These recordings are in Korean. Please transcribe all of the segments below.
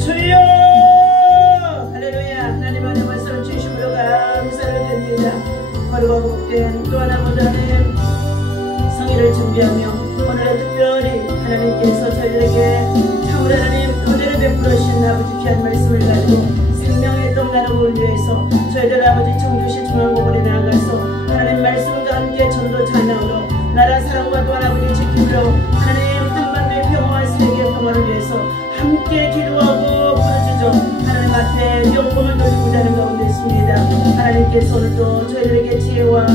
주여 할렐루야. 하나님 안에 말씀을 주심으로 감사를 드립니다. 거룩하고 복된 또 하나 하나님 성의를 준비하며 오늘은 특별히 하나님께서 저희들에게 참으로 하나님 은혜를 베풀어 주신 아버지 귀한 말씀을 가지고 생명의 떡 나누고 위해서 저희들 아버지 청주시 중앙고을에 나아가서 하나님 말씀과 함께 전도 찬양으로 나라 사랑과 또한 아버지 지킴으로 하나님 한반도의 평화와 세계의 평화를 위해서 함께 기도하고 부르짖어 하나님 앞에 영광을 돌리고자 하는 가운데 있습니다. 하나님께서 오늘도 저희들에게 지혜와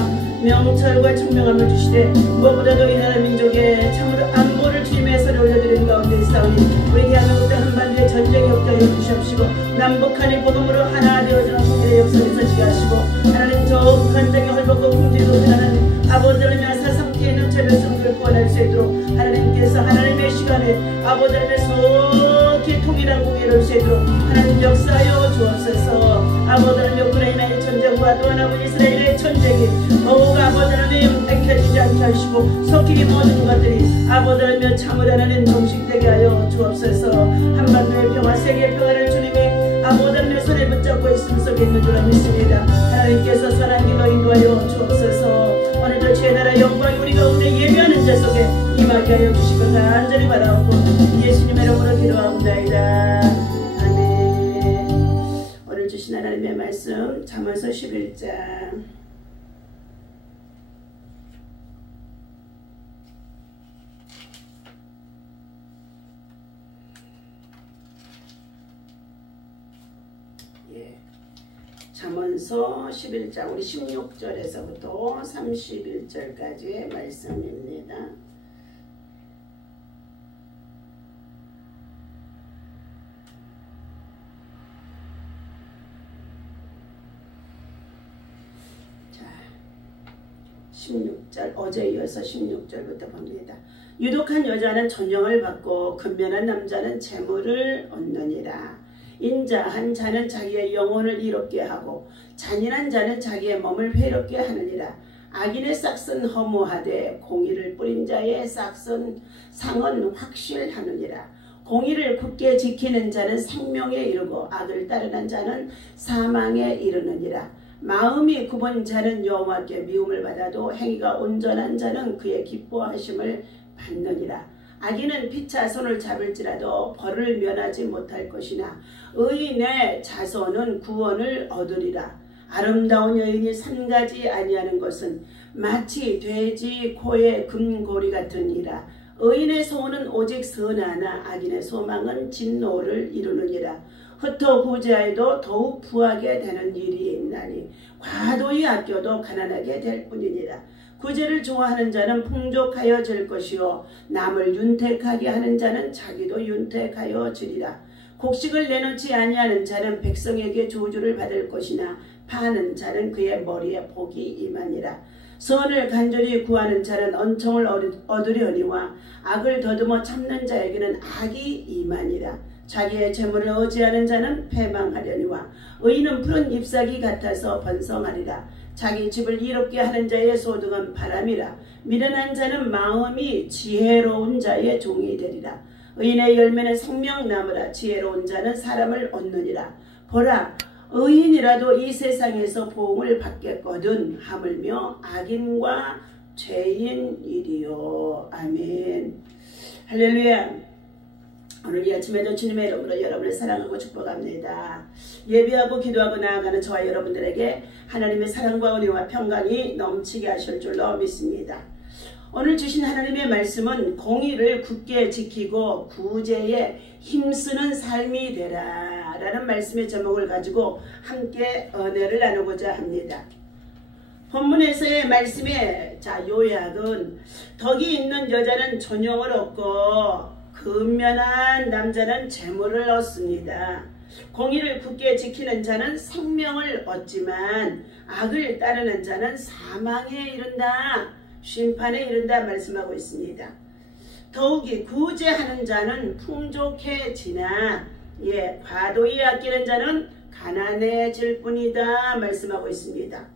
명철과 청명함을 주시되 무엇보다도 이 나라 민족의 참으로 안보를 주님의 손에 올려드리는 가운데 있사오니 우리 대한민국 땅 한반도에 전쟁이 없게 하여 주시옵시고 남북한이 복음으로 하나 되어주는 통일의 역사에 서지게 하시고 하나님 저 북한 땅에 헐벗고 풍지로 드러나는 아버지를 사상기에 있는 저 백성들을 구원할 수 있도록 하나님께서 하나님의 시간에 아버지를 속히 통일한 공예를 할 수 있도록 하나님 역사하여 주옵소서. 아버지를 우크라이나의 전쟁과 또한 아버지 이스라엘의 전쟁이 더욱 아버지를 밝혀지지 않게 하시고 속히 모든 것들이 아버지를 참으로 하나님 동식되게 하여 주옵소서. 한반도의 평화 세계의 평화를 주님이 아버지의 손에 붙잡고 있음 속에 있는 줄 믿습니다. 하나님께서 선한 길로 인도하여 주옵소서. 오늘도 주의 나라 영광이 우리 가운데 예배하는 자 속에 임하게 하여 주시고 간절히 바라옵고 예수님의 이름으로 기도하옵나이다. 아멘. 오늘 주신 하나님의 말씀 잠언서 11장 잠언서 11장 우리 16절에서부터 31절까지의 말씀입니다. 자, 16절 어제 이어서 16절부터 봅니다. 유독한 여자는 존경을 받고 근면한 남자는 재물을 얻느니라. 인자한 자는 자기의 영혼을 이롭게 하고 잔인한 자는 자기의 몸을 회롭게 하느니라. 악인의 싹은 허무하되 공의를 뿌린 자의 싹은 상은 확실하느니라. 공의를 굳게 지키는 자는 생명에 이르고 악을 따르는 자는 사망에 이르느니라. 마음이 굽은 자는 여호와께 미움을 받아도 행위가 온전한 자는 그의 기뻐하심을 받느니라. 악인은 피차 손을 잡을지라도 벌을 면하지 못할 것이나 의인의 자손은 구원을 얻으리라. 아름다운 여인이 삼가지 아니하는 것은 마치 돼지 코의 금고리 같으니라. 의인의 소원은 오직 선하나 악인의 소망은 진노를 이루느니라. 흩어 구제하여도 더욱 부하게 되는 일이 있나니 과도히 아껴도 가난하게 될 뿐이니라. 구제를 좋아하는 자는 풍족하여 질 것이요 남을 윤택하게 하는 자는 자기도 윤택하여 지리라. 곡식을 내놓지 아니하는 자는 백성에게 저주를 받을 것이나 파는 자는 그의 머리에 복이 임하니라. 선을 간절히 구하는 자는恩寵을 얻으려니와 악을 더듬어 참는 자에게는 악이 임하니라. 자기의 재물을 의지하는 자는 패망하려니와 의인은 푸른 잎사귀 같아서 번성하리라. 자기 집을 이롭게 하는 자의 소득은 바람이라. 미련한 자는 마음이 지혜로운 자의 종이 되리라. 의인의 열매는 생명나무라. 지혜로운 자는 사람을 얻느니라. 보라, 의인이라도 이 세상에서 보응을 받겠거든 하물며 악인과 죄인이리요. 아멘. 할렐루야. 오늘 이 아침에도 주님의 이름으로 여러분을 사랑하고 축복합니다. 예배하고 기도하고 나아가는 저와 여러분들에게 하나님의 사랑과 은혜와 평강이 넘치게 하실 줄로 믿습니다. 오늘 주신 하나님의 말씀은 공의를 굳게 지키고 구제에 힘쓰는 삶이 되라 라는 말씀의 제목을 가지고 함께 은혜를 나누고자 합니다. 본문에서의 말씀의 요약은 덕이 있는 여자는 존영을 얻고 근면한 남자는 재물을 얻습니다. 공의를 굳게 지키는 자는 생명을 얻지만 악을 따르는 자는 사망에 이른다, 심판에 이른다 말씀하고 있습니다. 더욱이 구제하는 자는 풍족해지나 과도히 아끼는 자는 가난해질 뿐이다 말씀하고 있습니다.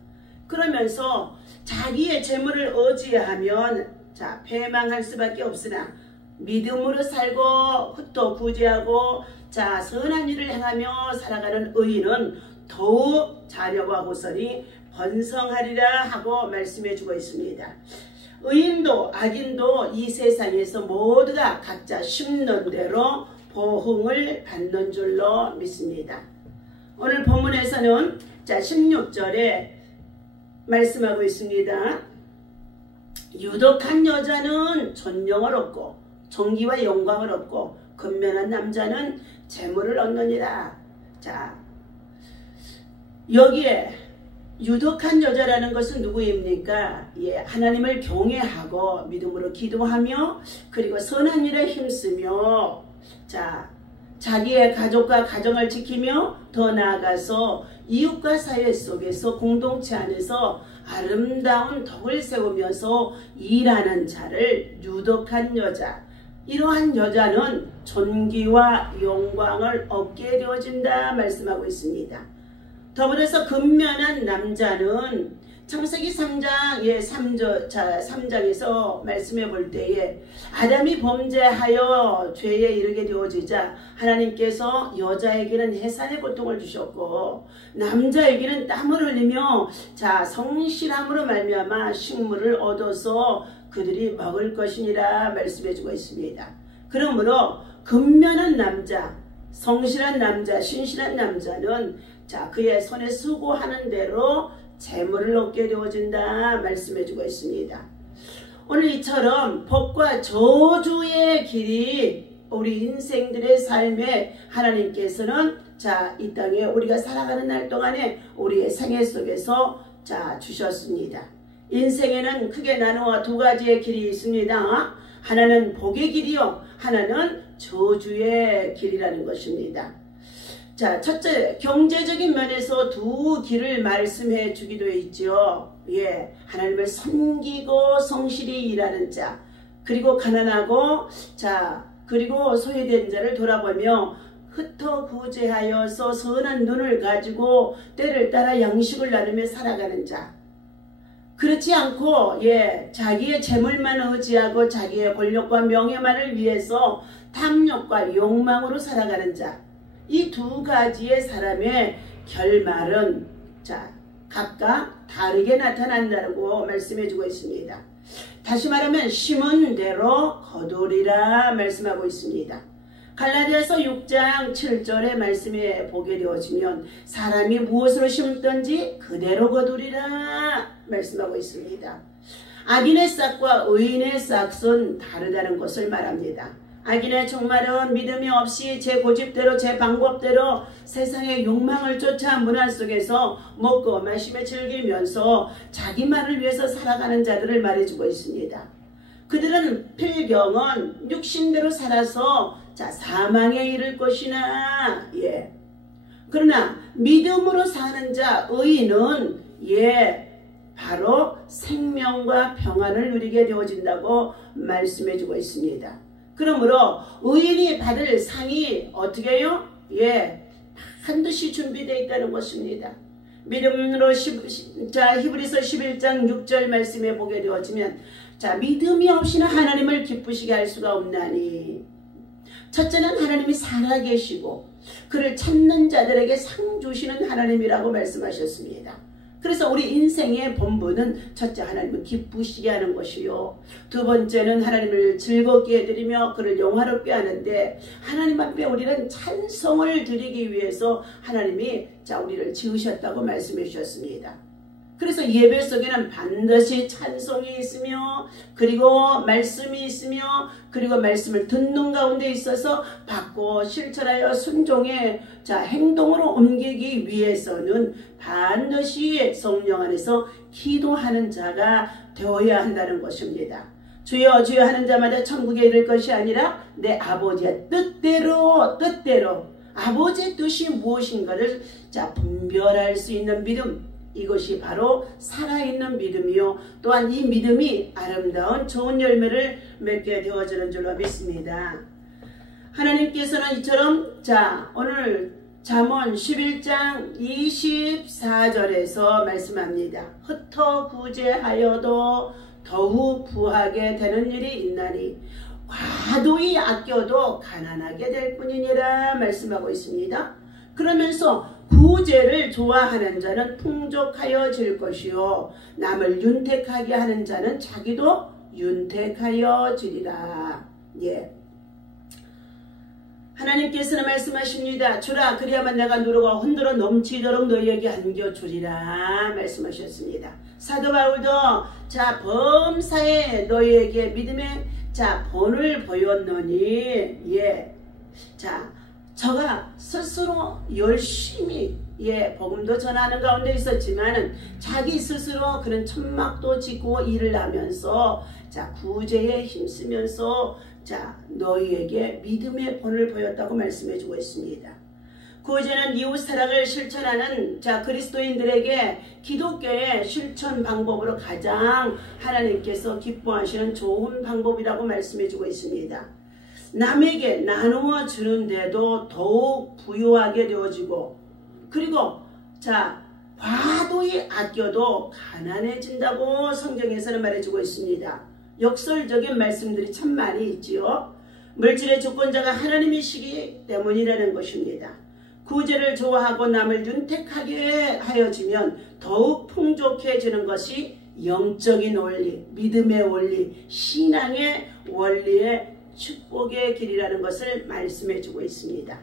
그러면서 자기의 재물을 의지하면 패망할 수밖에 없으나 믿음으로 살고 흩어 구제하고 자, 선한 일을 행하며 살아가는 의인은 더욱 자녀와 후손이 번성하리라 하고 말씀해 주고 있습니다. 의인도 악인도 이 세상에서 모두가 각자 심는 대로 보응을 받는 줄로 믿습니다. 오늘 본문에서는 자 16절에 말씀하고 있습니다. 유독한 여자는 존경을 얻고 존귀와 영광을 얻고 근면한 남자는 재물을 얻느니라. 자, 여기에 유독한 여자라는 것은 누구입니까? 예, 하나님을 경외하고 믿음으로 기도하며 그리고 선한 일에 힘쓰며 자, 자기의 가족과 가정을 지키며 더 나아가서 이웃과 사회 속에서 공동체 안에서 아름다운 덕을 세우면서 일하는 자를 유독한 여자, 이러한 여자는 존귀와 영광을 얻게 되어진다 말씀하고 있습니다. 더불어서 근면한 남자는 창세기 3장 3장에서 말씀해 볼 때에 아담이 범죄하여 죄에 이르게 되어지자 하나님께서 여자에게는 해산의 고통을 주셨고 남자에게는 땀을 흘리며 자 성실함으로 말미암아 식물을 얻어서 그들이 먹을 것이니라 말씀해 주고 있습니다. 그러므로 근면한 남자, 성실한 남자, 신실한 남자는 자 그의 손에 수고하는 대로 재물을 얻게 되어진다 말씀해 주고 있습니다. 오늘 이처럼 복과 저주의 길이 우리 인생들의 삶에 하나님께서는 자 이 땅에 우리가 살아가는 날 동안에 우리의 생애 속에서 자 주셨습니다. 인생에는 크게 나누어 두 가지의 길이 있습니다. 하나는 복의 길이요, 하나는 저주의 길이라는 것입니다. 자, 첫째, 경제적인 면에서 두 길을 말씀해 주기도 있죠. 예, 하나님을 섬기고 성실히 일하는 자, 그리고 가난하고 자, 그리고 소외된 자를 돌아보며 흩어 구제하여서 선한 눈을 가지고 때를 따라 양식을 나누며 살아가는 자. 그렇지 않고 예, 자기의 재물만 의지하고 자기의 권력과 명예만을 위해서 탐욕과 욕망으로 살아가는 자. 이 두 가지의 사람의 결말은 자 각각 다르게 나타난다고 말씀해 주고 있습니다. 다시 말하면 심은 대로 거두리라 말씀하고 있습니다. 갈라디아서 6장 7절의 말씀에 보게 되어지면 사람이 무엇으로 심든지 그대로 거두리라 말씀하고 있습니다. 악인의 싹과 의인의 싹은 다르다는 것을 말합니다. 악인의 종말은 믿음이 없이 제 고집대로 제 방법대로 세상의 욕망을 쫓아 문화 속에서 먹고 마시며 즐기면서 자기만을 위해서 살아가는 자들을 말해주고 있습니다. 그들은 필경은 육신대로 살아서 자 사망에 이를 것이나 예. 그러나 믿음으로 사는 자 의인은 예 바로 생명과 평안을 누리게 되어진다고 말씀해주고 있습니다. 그러므로 의인이 받을 상이 어떻게 해요? 예, 반드시 준비되어 있다는 것입니다. 믿음으로 자 히브리서 11장 6절 말씀에 보게 되어지면 자 믿음이 없이는 하나님을 기쁘시게 할 수가 없나니 첫째는 하나님이 살아계시고 그를 찾는 자들에게 상 주시는 하나님이라고 말씀하셨습니다. 그래서 우리 인생의 본분은 첫째 하나님을 기쁘시게 하는 것이요. 두 번째는 하나님을 즐겁게 해드리며 그를 영화롭게 하는데 하나님 앞에 우리는 찬송을 드리기 위해서 하나님이 자 우리를 지으셨다고 말씀해 주셨습니다. 그래서 예배 속에는 반드시 찬송이 있으며 그리고 말씀이 있으며 그리고 말씀을 듣는 가운데 있어서 받고 실천하여 순종의 자 행동으로 옮기기 위해서는 반드시 성령 안에서 기도하는 자가 되어야 한다는 것입니다. 주여 주여 하는 자마다 천국에 이를 것이 아니라 내 아버지의 뜻대로 아버지의 뜻이 무엇인가를 자 분별할 수 있는 믿음, 이것이 바로 살아있는 믿음이요 또한 이 믿음이 아름다운 좋은 열매를 맺게 되어지는 줄로 믿습니다. 하나님께서는 이처럼 자 오늘 잠언 11장 24절에서 말씀합니다. 흩어 구제하여도 더욱 부하게 되는 일이 있나니 과도히 아껴도 가난하게 될 뿐이니라 말씀하고 있습니다. 그러면서 구제를 좋아하는 자는 풍족하여질 것이요 남을 윤택하게 하는 자는 자기도 윤택하여지리라. 예. 하나님께서는 말씀하십니다. 주라 그리하면 내가 누르고 흔들어 넘치도록 너희에게 안겨주리라 말씀하셨습니다. 사도 바울도 자 범사에 너희에게 믿음의 자 본을 보였노니 예. 자 저가 스스로 열심히 예 복음도 전하는 가운데 있었지만은 자기 스스로 그런 천막도 짓고 일을 하면서 자 구제에 힘쓰면서 자 너희에게 믿음의 본을 보였다고 말씀해주고 있습니다. 구제는 이웃 사랑을 실천하는 자 그리스도인들에게 기독교의 실천 방법으로 가장 하나님께서 기뻐하시는 좋은 방법이라고 말씀해주고 있습니다. 남에게 나누어 주는데도 더욱 부유하게 되어지고 그리고 자 과도히 아껴도 가난해진다고 성경에서는 말해주고 있습니다. 역설적인 말씀들이 참 많이 있지요. 물질의 주권자가 하나님이시기 때문이라는 것입니다. 구제를 좋아하고 남을 윤택하게 하여지면 더욱 풍족해지는 것이 영적인 원리, 믿음의 원리, 신앙의 원리의 축복의 길이라는 것을 말씀해 주고 있습니다.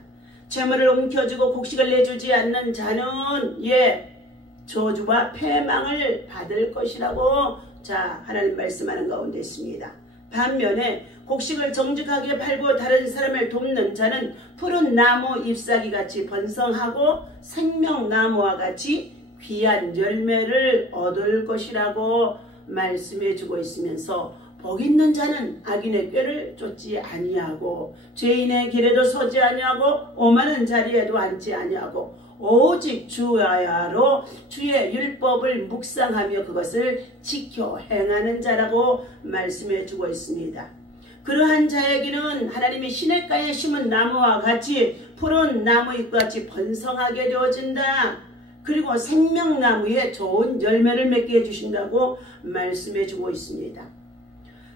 재물을 움켜쥐고 곡식을 내주지 않는 자는 예 저주와 패망을 받을 것이라고 자 하나님 말씀하는 가운데 있습니다. 반면에 곡식을 정직하게 팔고 다른 사람을 돕는 자는 푸른 나무 잎사귀같이 번성하고 생명나무와 같이 귀한 열매를 얻을 것이라고 말씀해 주고 있으면서 복 있는 자는 악인의 꾀를 쫓지 아니하고 죄인의 길에도 서지 아니하고 오만한 자리에도 앉지 아니하고 오직 주야로 주의 율법을 묵상하며 그것을 지켜 행하는 자라고 말씀해 주고 있습니다. 그러한 자에게는 하나님이 시냇가에 심은 나무와 같이 푸른 나무잎과 같이 번성하게 되어진다. 그리고 생명나무에 좋은 열매를 맺게 해주신다고 말씀해 주고 있습니다.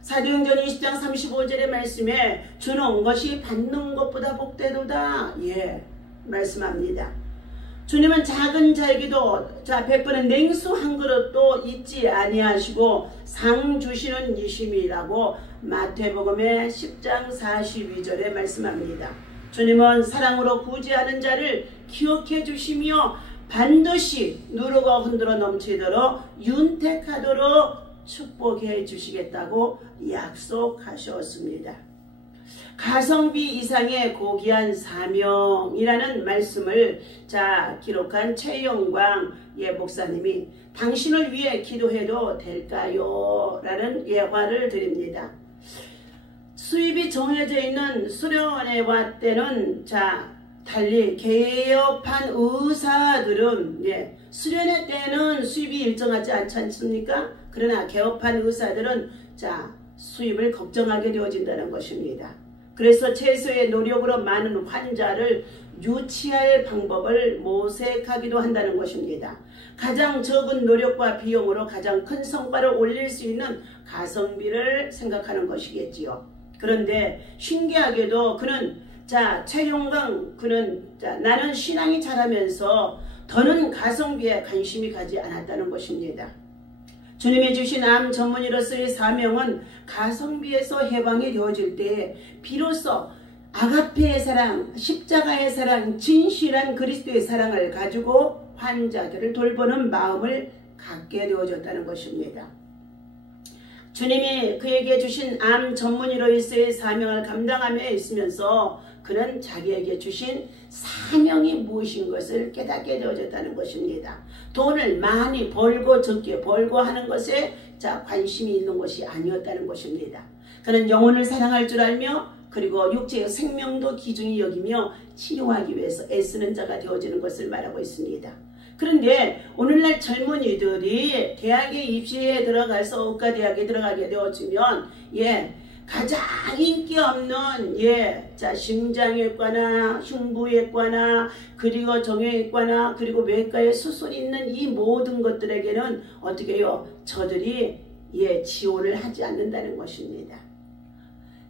사도행전 20장 35절의 말씀에 주는 것이 받는 것보다 복되도다. 예, 말씀합니다. 주님은 작은 자에게도 자 베푸는 냉수 한 그릇도 잊지 아니하시고 상 주시는 이심이라고 마태복음의 10장 42절에 말씀합니다. 주님은 사랑으로 구제하는 자를 기억해 주시며 반드시 누르고 흔들어 넘치도록 윤택하도록 축복해 주시겠다고 약속하셨습니다. 가성비 이상의 고귀한 사명이라는 말씀을 자 기록한 최영광 예 목사님이 당신을 위해 기도해도 될까요? 라는 예화를 드립니다. 수입이 정해져 있는 수련회와 때는 자 달리 개업한 의사들은 예, 수련회 때는 수입이 일정하지 않지 않습니까? 그러나 개업한 의사들은 자 수입을 걱정하게 되어진다는 것입니다. 그래서 최소의 노력으로 많은 환자를 유치할 방법을 모색하기도 한다는 것입니다. 가장 적은 노력과 비용으로 가장 큰 성과를 올릴 수 있는 가성비를 생각하는 것이겠지요. 그런데 신기하게도 그는 자 최용강 그는 자 나는 신앙이 자라면서 더는 가성비에 관심이 가지 않았다는 것입니다. 주님이 주신 암 전문의로서의 사명은 가성비에서 해방이 되어질 때 비로소 아가페의 사랑, 십자가의 사랑, 진실한 그리스도의 사랑을 가지고 환자들을 돌보는 마음을 갖게 되어졌다는 것입니다. 주님이 그에게 주신 암 전문의로서의 사명을 감당하며 있으면서 그는 자기에게 주신 사명이 무엇인 것을 깨닫게 되어졌다는 것입니다. 돈을 많이 벌고 적게 벌고 하는 것에 자 관심이 있는 것이 아니었다는 것입니다. 그는 영혼을 사랑할 줄 알며 그리고 육체의 생명도 귀중히 여기며 치료하기 위해서 애쓰는 자가 되어지는 것을 말하고 있습니다. 그런데 오늘날 젊은이들이 대학에 입시에 들어가서 의과대학에 들어가게 되어지면 예 가장 인기 없는 예, 자 심장외과나 흉부외과나 그리고 정형외과나 그리고 외과에 수술이 있는 이 모든 것들에게는 어떻게 해요? 저들이 예 지원을 하지 않는다는 것입니다.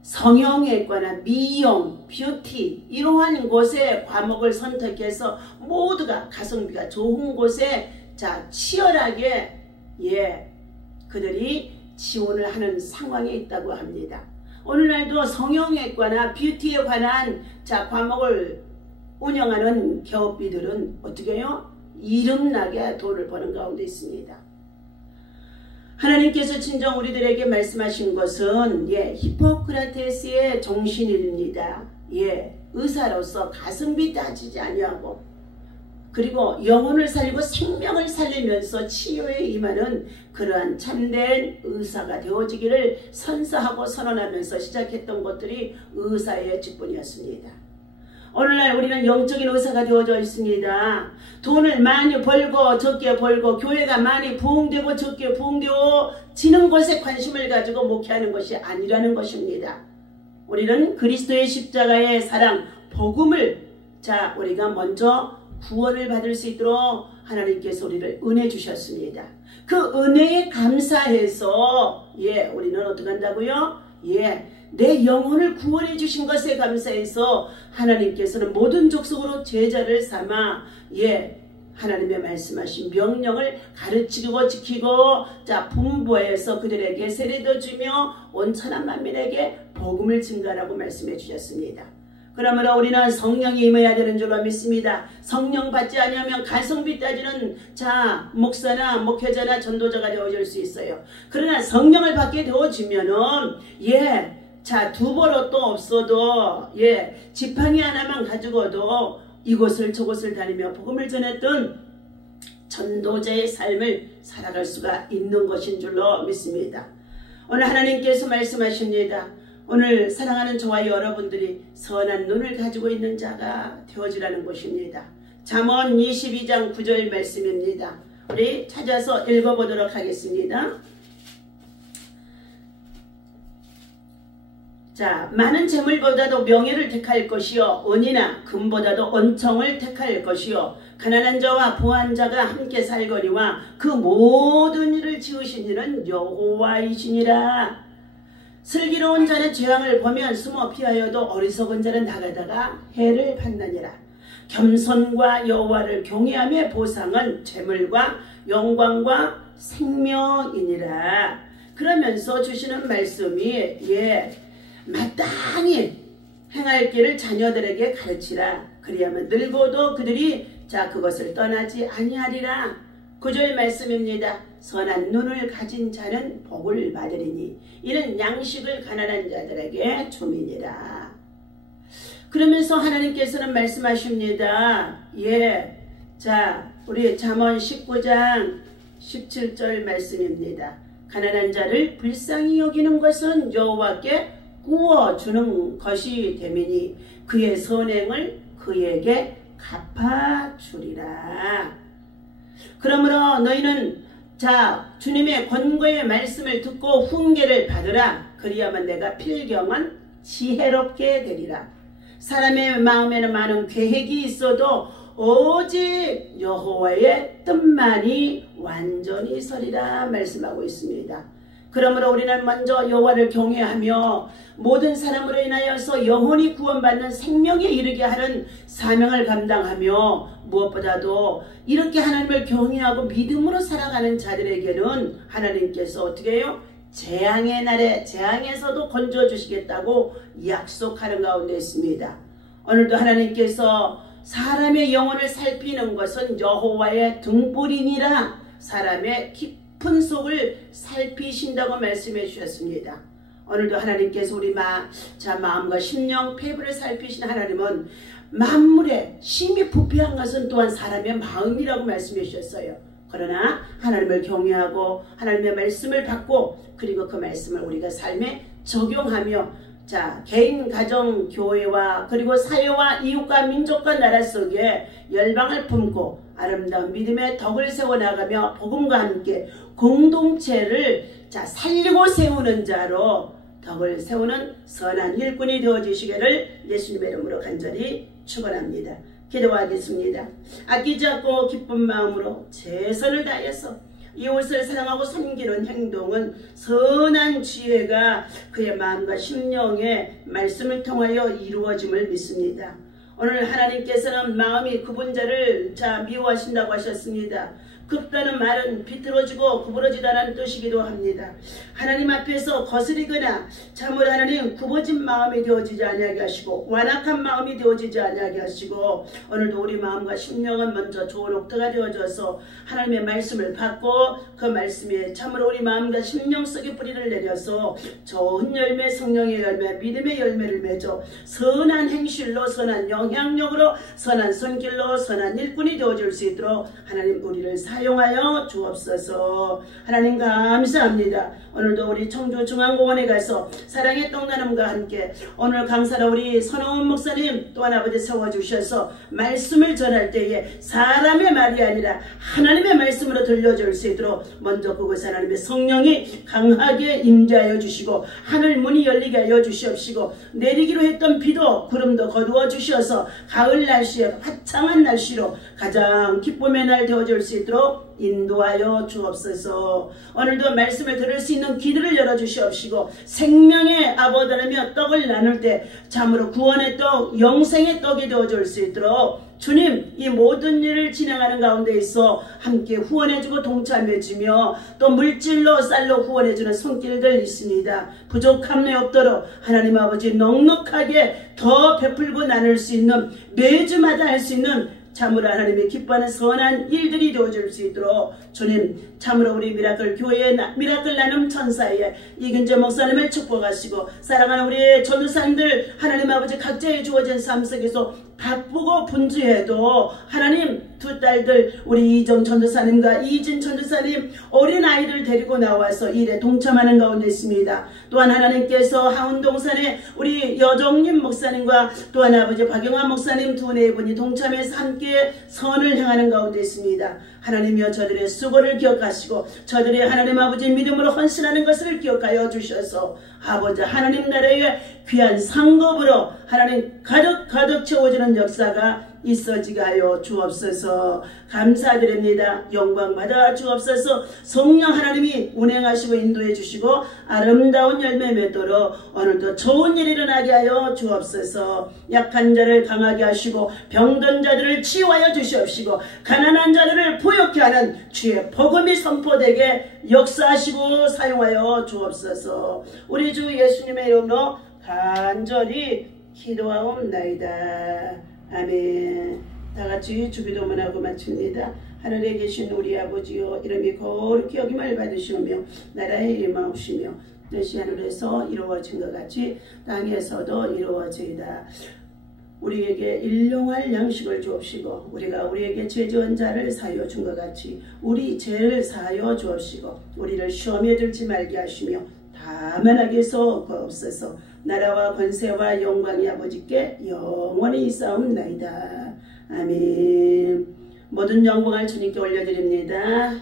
성형외과나 미용, 뷰티 이러한 곳에 과목을 선택해서 모두가 가성비가 좋은 곳에 자 치열하게 그들이 지원을 하는 상황에 있다고 합니다. 오늘날도 성형외과나 뷰티에 관한 자 과목을 운영하는 개업비들은 어떻게 해요? 이름나게 돈을 버는 가운데 있습니다. 하나님께서 진정 우리들에게 말씀하신 것은 히포크라테스의 정신입니다. 의사로서 가성비 따지지 아니하고 그리고 영혼을 살리고 생명을 살리면서 치료에 임하는 그러한 참된 의사가 되어지기를 선서하고 선언하면서 시작했던 것들이 의사의 직분이었습니다. 오늘날 우리는 영적인 의사가 되어져 있습니다. 돈을 많이 벌고 적게 벌고 교회가 많이 부흥되고 적게 부흥되어지는 것에 관심을 가지고 목회하는 것이 아니라는 것입니다. 우리는 그리스도의 십자가의 사랑, 복음을 우리가 먼저 구원을 받을 수 있도록 하나님께서 우리를 은혜 주셨습니다. 그 은혜에 감사해서 우리는 어떻게 한다고요? 내 영혼을 구원해 주신 것에 감사해서 하나님께서는 모든 족속으로 제자를 삼아 하나님의 말씀하신 명령을 가르치고 지키고 분부해서 그들에게 세례도 주며 온 천하 만민에게 복음을 증가하라고 말씀해 주셨습니다. 그러므로 우리는 성령이 임해야 되는 줄로 믿습니다. 성령 받지 않으면 가성비 따지는 목사나 목회자나 전도자가 되어질 수 있어요. 그러나 성령을 받게 되어지면은 두 벌옷도 없어도 지팡이 하나만 가지고도 이곳을 저곳을 다니며 복음을 전했던 전도자의 삶을 살아갈 수가 있는 것인 줄로 믿습니다. 오늘 하나님께서 말씀하십니다. 오늘 사랑하는 저와 여러분들이 선한 눈을 가지고 있는 자가 되어지라는 것입니다. 잠언 22장 9절 말씀입니다. 우리 찾아서 읽어보도록 하겠습니다. 많은 재물보다도 명예를 택할 것이요 은이나 금보다도 은총을 택할 것이요 가난한 자와 부한 자가 함께 살거니와 그 모든 일을 지으신 이는 여호와이시니라. 슬기로운 자는 재앙을 보면 숨어 피하여도 어리석은 자는 나가다가 해를 받느니라. 겸손과 여호와를 경외함의 보상은 재물과 영광과 생명이니라. 그러면서 주시는 말씀이 마땅히 행할 길을 자녀들에게 가르치라. 그리하면 늙어도 그들이 그것을 떠나지 아니하리라. 9절 말씀입니다. 선한 눈을 가진 자는 복을 받으리니 이는 양식을 가난한 자들에게 줌이니라. 그러면서 하나님께서는 말씀하십니다. 우리 잠언 19장 17절 말씀입니다. 가난한 자를 불쌍히 여기는 것은 여호와께 구워주는 것이 됨이니 그의 선행을 그에게 갚아주리라. 그러므로 너희는 주님의 권고의 말씀을 듣고 훈계를 받으라. 그리하면 내가 필경은 지혜롭게 되리라. 사람의 마음에는 많은 계획이 있어도 오직 여호와의 뜻만이 완전히 서리라 말씀하고 있습니다. 그러므로 우리는 먼저 여호와를 경외하며 모든 사람으로 인하여서 영혼이 구원받는 생명에 이르게 하는 사명을 감당하며 무엇보다도 이렇게 하나님을 경외하고 믿음으로 살아가는 자들에게는 하나님께서 어떻게 해요? 재앙의 날에 재앙에서도 건져주시겠다고 약속하는 가운데 있습니다. 오늘도 하나님께서 사람의 영혼을 살피는 것은 여호와의 등불이니라. 사람의 깊은 속을 살피신다고 말씀해 주셨습니다. 오늘도 하나님께서 우리 마음과 심령 폐부를 살피신 하나님은 만물에 심히 부패한 것은 또한 사람의 마음이라고 말씀해 주셨어요. 그러나 하나님을 경외하고 하나님의 말씀을 받고 그리고 그 말씀을 우리가 삶에 적용하며 개인, 가정, 교회와 그리고 사회와 이웃과 민족과 나라 속에 열방을 품고 아름다운 믿음의 덕을 세워나가며 복음과 함께 공동체를 살리고 세우는 자로 덕을 세우는 선한 일꾼이 되어주시기를 예수님의 이름으로 간절히 축원합니다. 기도하겠습니다. 아끼지 않고 기쁜 마음으로 최선을 다해서 이웃을 사랑하고 섬기는 행동은 선한 지혜가 그의 마음과 심령의 말씀을 통하여 이루어짐을 믿습니다. 오늘 하나님께서는 마음이 굽은 자를 미워하신다고 하셨습니다. 굽다는 말은 비틀어지고 구부러지다는 뜻이기도 합니다. 하나님 앞에서 거스리거나 참으로 하나님 굽어진 마음이 되어지지 아니하게 하시고 완악한 마음이 되어지지 아니하게 하시고 오늘도 우리 마음과 심령은 먼저 좋은 옥토가 되어져서 하나님의 말씀을 받고 그 말씀에 참으로 우리 마음과 심령 속에 뿌리를 내려서 좋은 열매, 성령의 열매, 믿음의 열매를 맺어 선한 행실로 선한 영향력으로 선한 손길로 선한 일꾼이 되어줄 수 있도록 하나님 우리를 사용하여 주옵소서. 하나님 감사합니다. 오늘도 우리 청주중앙공원에 가서 사랑의 떡나눔과 함께 오늘 강사로 우리 선호원 목사님 또한 아버지 세워주셔서 말씀을 전할 때에 사람의 말이 아니라 하나님의 말씀으로 들려줄 수 있도록 먼저 그곳에 하나님의 성령이 강하게 임재하여 주시고 하늘 문이 열리게 하여 주시옵시고 내리기로 했던 비도 구름도 거두어 주셔서 가을 날씨에 화창한 날씨로 가장 기쁨의 날 되어줄 수 있도록 인도하여 주옵소서. 오늘도 말씀을 들을 수 있는 귀들을 열어주시옵시고 생명의 아버지라며 떡을 나눌 때 참으로 구원의 떡, 영생의 떡이 되어줄 수 있도록 주님 이 모든 일을 진행하는 가운데 있어 함께 후원해주고 동참해주며 또 물질로 쌀로 후원해주는 손길들 있습니다. 부족함이 없도록 하나님 아버지 넉넉하게 더 베풀고 나눌 수 있는 매주마다 할 수 있는 참으로 하나님의 기뻐하는 선한 일들이 되어줄 수 있도록 주님 참으로 우리 미라클 교회의 미라클 나눔 천사의 이근재 목사님을 축복하시고 사랑하는 우리 전도사님들 하나님 아버지 각자의 주어진 삶 속에서 바쁘고 분주해도 하나님 두 딸들 우리 이정 전도사님과 이진 전도사님 어린 아이들 데리고 나와서 일에 동참하는 가운데 있습니다. 또한 하나님께서 하운동산에 우리 여정님 목사님과 또한 아버지 박영환 목사님 두 네 분이 동참해서 함께 선을 향하는 가운데 있습니다. 하나님이여 저들의 수고를 기억하시고 저들의 하나님 아버지 믿음으로 헌신하는 것을 기억하여 주셔서 아버지 하나님 나라의 귀한 상급으로 하나님 가득 채워지는 역사가 있어지게 하여 주옵소서. 감사드립니다. 영광 받아 주옵소서. 성령 하나님이 운행하시고 인도해 주시고 아름다운 열매 맺도록 오늘도 좋은 일이 일어나게 하여 주옵소서. 약한 자를 강하게 하시고 병든 자들을 치유하여 주시옵시고 가난한 자들을 부욕케 하는 주의 복음이 선포되게 역사하시고 사용하여 주옵소서. 우리 주 예수님의 이름으로 간절히 기도하옵나이다. 아멘. 다같이 주기도문 하고 마칩니다. 하늘에 계신 우리 아버지여 이름이 거룩히 여김을 받으시오며 나라의 임하옵시며 뜻이 하늘에서 이루어진 것 같이 땅에서도 이루어지이다. 우리에게 일용할 양식을 주옵시고 우리가 우리에게 죄 지은 자를 사하여 준 것 같이 우리 죄를 사하여 주옵시고 우리를 시험에 들지 말게 하시며 다만 악에서 구하옵소서. 나라와 권세와 영광이 아버지께 영원히 있사옵나이다. 아멘. 모든 영광을 주님께 올려드립니다.